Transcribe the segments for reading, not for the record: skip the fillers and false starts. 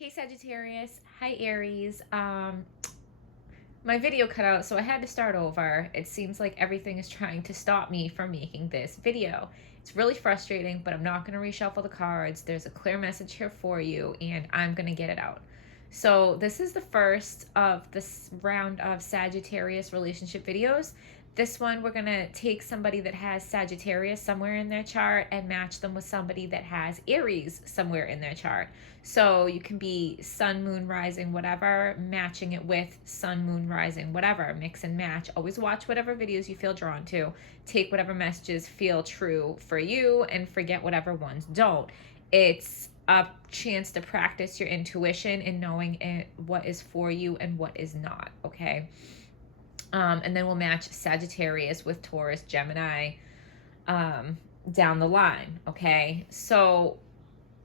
Hey Sagittarius, hi Aries. My video cut out, so I had to start over. It seems like everything is trying to stop me from making this video. It's really frustrating, but I'm not going to reshuffle the cards. There's a clear message here for you, and I'm going to get it out. So this is the first of this round of Sagittarius relationship videos. This one, we're going to take somebody that has Sagittarius somewhere in their chart and match them with somebody that has Aries somewhere in their chart. So you can be sun, moon, rising, whatever, matching it with sun, moon, rising, whatever, mix and match. Always watch whatever videos you feel drawn to. Take whatever messages feel true for you and forget whatever ones don't. It's a chance to practice your intuition and knowing what is for you and what is not, okay? And then we'll match Sagittarius with Taurus, Gemini down the line, okay? So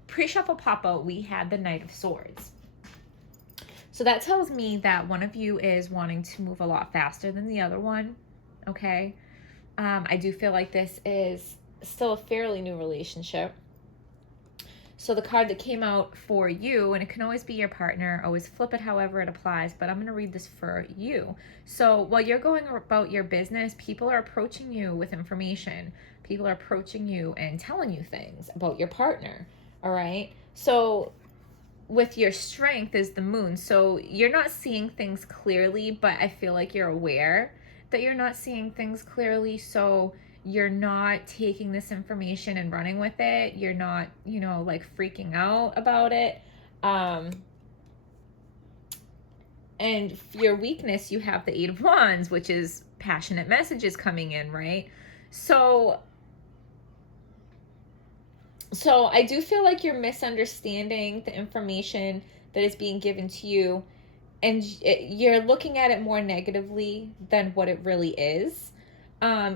pre-shuffle pop-out, we had the Knight of Swords. So that tells me that one of you is wanting to move a lot faster than the other one, okay? I do feel like this is still a fairly new relationship. So the card that came out for you, and it can always be your partner, always flip it however it applies, but I'm going to read this for you. So while you're going about your business, people are approaching you with information. People are approaching you and telling you things about your partner, all right? So with your strength is the moon. So you're not seeing things clearly, but I feel like you're aware that you're not seeing things clearly. So you're not taking this information and running with it. You're not, like freaking out about it. And your weakness, you have the Eight of Wands, which is passionate messages coming in, right? So I do feel like you're misunderstanding the information that is being given to you, and you're looking at it more negatively than what it really is.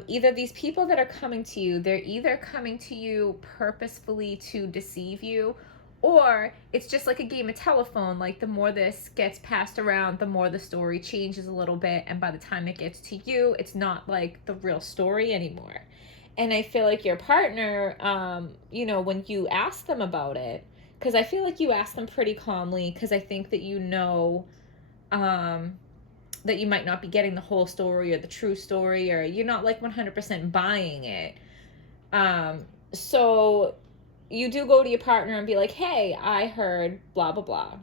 Either these people that are coming to you, they're either coming to you purposefully to deceive you, or it's just like a game of telephone. Like the more this gets passed around, the more the story changes a little bit. And by the time it gets to you, it's not like the real story anymore. And I feel like your partner, when you ask them about it, because I feel like you ask them pretty calmly, because I think that that you might not be getting the whole story or the true story, or you're not like 100% buying it. So you do go to your partner and be like, hey, I heard blah, blah, blah,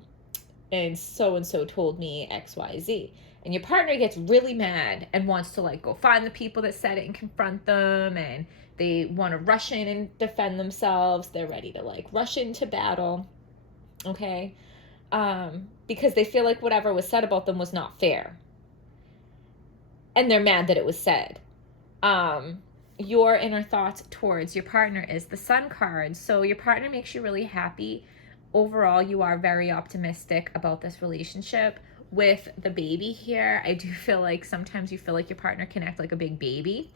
and so told me XYZ. And your partner gets really mad and wants to like go find the people that said it and confront them, and they want to rush in and defend themselves. They're ready to like rush into battle, okay? Because they feel like whatever was said about them was not fair. And they're mad that it was said. Your inner thoughts towards your partner is the Sun card. So your partner makes you really happy. Overall, you are very optimistic about this relationship. With the baby here, I do feel like sometimes you feel like your partner can act like a big baby.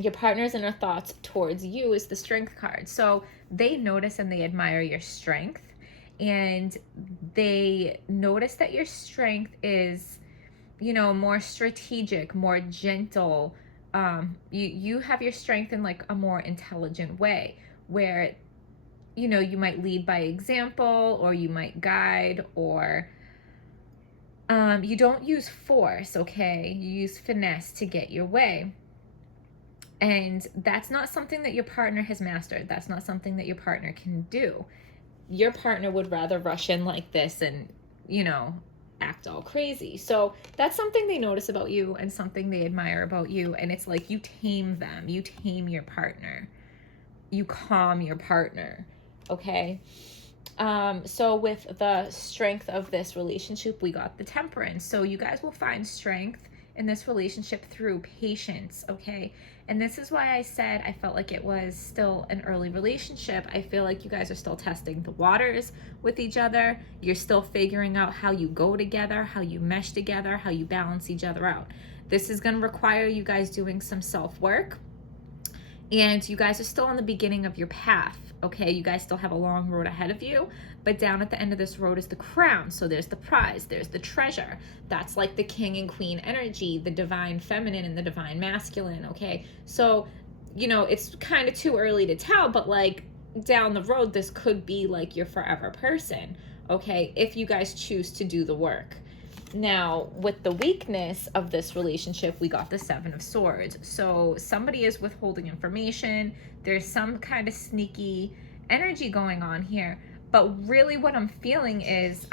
Your partner's inner thoughts towards you is the Strength card. So they notice and they admire your strength. And they notice that your strength is, more strategic, more gentle. You have your strength in like a more intelligent way, where, you might lead by example, or you might guide, or you don't use force, okay? You use finesse to get your way. And that's not something that your partner has mastered. That's not something that your partner can do. Your partner would rather rush in like this and, act all crazy. So that's something they notice about you and something they admire about you. And it's like you tame them. You tame your partner. You calm your partner. Okay? So with the strength of this relationship, we got the Temperance. So you guys will find strength in this relationship through patience, okay? And this is why I said I felt like it was still an early relationship. I feel like you guys are still testing the waters with each other. You're still figuring out how you go together, how you mesh together, how you balance each other out. This is going to require you guys doing some self-work. And you guys are still on the beginning of your path, okay? You guys still have a long road ahead of you, but down at the end of this road is the crown. So there's the prize, there's the treasure. That's like the king and queen energy, the divine feminine and the divine masculine, okay? So, it's kind of too early to tell, but like, down the road, this could be like your forever person, okay, if you guys choose to do the work. Now, with the weakness of this relationship, we got the Seven of Swords. So somebody is withholding information. There's some kind of sneaky energy going on here. But really what I'm feeling is,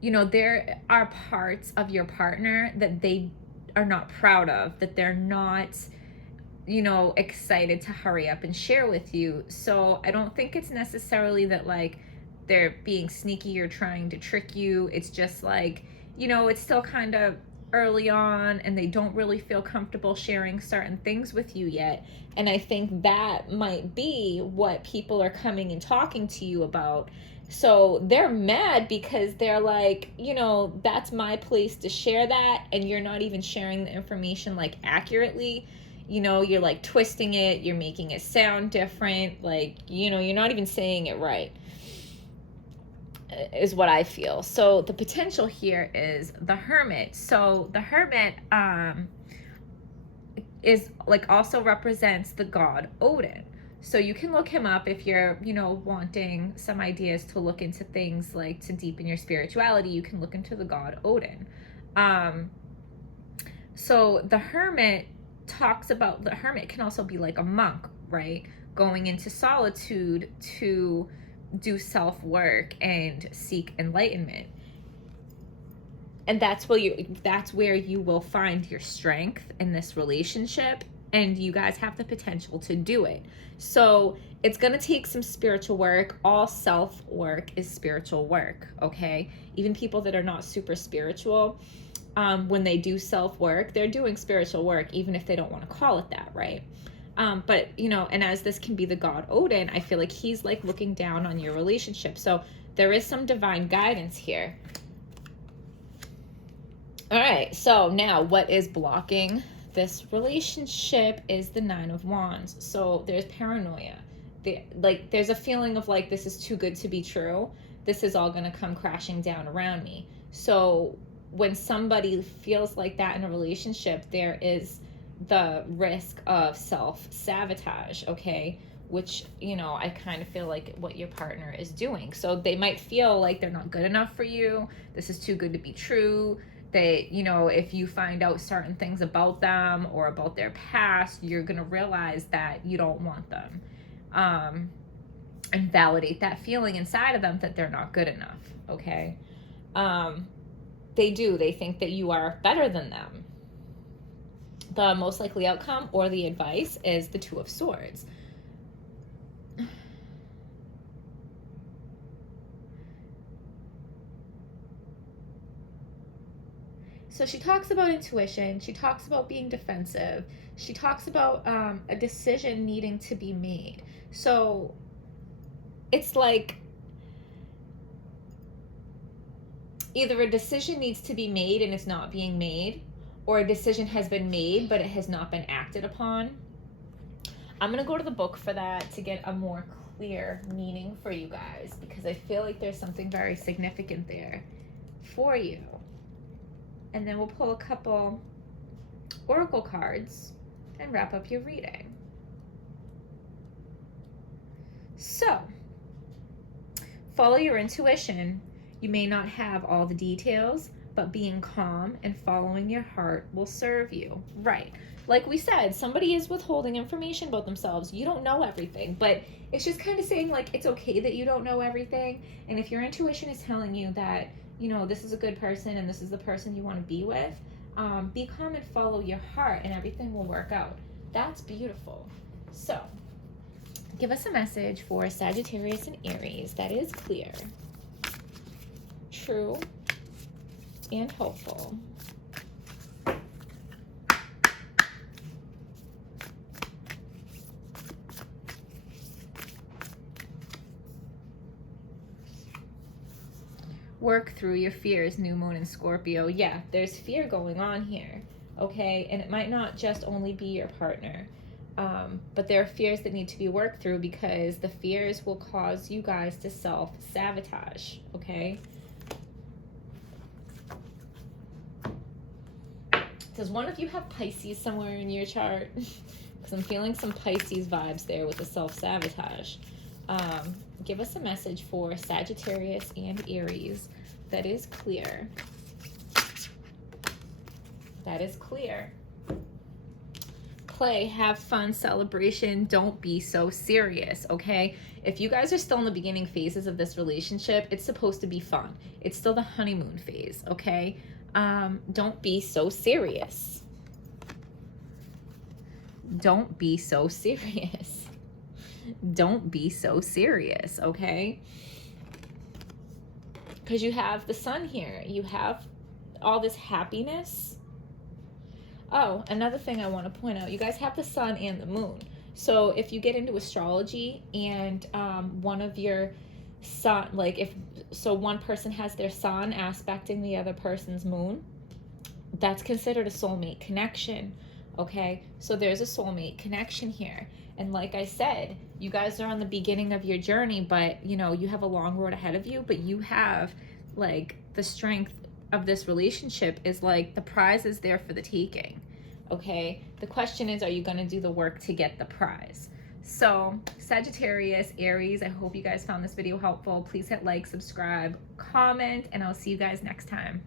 you know, there are parts of your partner that they are not proud of, that they're not, you know, excited to hurry up and share with you. So I don't think it's necessarily that like they're being sneaky or trying to trick you. It's just like, you know, it's still kind of early on and they don't really feel comfortable sharing certain things with you yet. And I think that might be what people are coming and talking to you about. So they're mad because they're like, you know, that's my place to share that, and you're not even sharing the information like accurately. You know, you're like twisting it, you're making it sound different, like, you know, you're not even saying it right, is what I feel. So the potential here is the Hermit. So the Hermit is like also represents the god Odin. So you can look him up if you're, you know, wanting some ideas to look into things like to deepen your spirituality. You can look into the god Odin. So the Hermit talks about, the Hermit can also be like a monk, right? Going into solitude to do self-work and seek enlightenment. And that's where you will find your strength in this relationship, and you guys have the potential to do it. So it's going to take some spiritual work. All self-work is spiritual work, okay? Even people that are not super spiritual, when they do self-work, they're doing spiritual work, even if they don't want to call it that, right? But, you know, and as this can be the god Odin, I feel like he's like looking down on your relationship. So there is some divine guidance here. All right, so now what is blocking this relationship is the Nine of Wands. So there's paranoia. There's a feeling of like, this is too good to be true. This is all going to come crashing down around me. So when somebody feels like that in a relationship, there is the risk of self-sabotage, okay? Which, you know, I kind of feel like what your partner is doing. So they might feel like they're not good enough for you. This is too good to be true. They, you know, if you find out certain things about them or about their past, you're going to realize that you don't want them. And validate that feeling inside of them that they're not good enough, okay? They think that you are better than them. The most likely outcome or the advice is the Two of Swords. So she talks about intuition. She talks about being defensive. She talks about a decision needing to be made. So it's like either a decision needs to be made and it's not being made, or a decision has been made but it has not been acted upon. I'm going to go to the book for that to get a more clear meaning for you guys, because I feel like there's something very significant there for you. And then we'll pull a couple oracle cards and wrap up your reading. So, follow your intuition. You may not have all the details, but being calm and following your heart will serve you. Right. Like we said, somebody is withholding information about themselves. You don't know everything, but it's just kind of saying like, it's okay that you don't know everything. And if your intuition is telling you that, you know, this is a good person and this is the person you want to be with, be calm and follow your heart and everything will work out. That's beautiful. So, give us a message for Sagittarius and Aries that is clear, true, and hopeful. Work through your fears, new moon in Scorpio. Yeah, there's fear going on here, okay? And it might not just only be your partner, but there are fears that need to be worked through, because the fears will cause you guys to self-sabotage, okay? Does one of you have Pisces somewhere in your chart? because I'm feeling some Pisces vibes there with the self-sabotage. Give us a message for Sagittarius and Aries that is clear. That is clear. Play, have fun, celebration, don't be so serious, okay? If you guys are still in the beginning phases of this relationship, it's supposed to be fun. It's still the honeymoon phase, okay? Don't be so serious. Don't be so serious. Don't be so serious, okay? Because you have the sun here. You have all this happiness. Oh, another thing I want to point out, you guys have the sun and the moon. So if you get into astrology and one of your sun, like if, so one person has their sun aspecting the other person's moon, that's considered a soulmate connection, okay? So there's a soulmate connection here. And like I said, you guys are on the beginning of your journey, but you know, you have a long road ahead of you, but you have like the strength of this relationship is like the prize is there for the taking, okay? The question is, are you going to do the work to get the prize? So Sagittarius, Aries, I hope you guys found this video helpful. Please hit like, subscribe, comment, and I'll see you guys next time.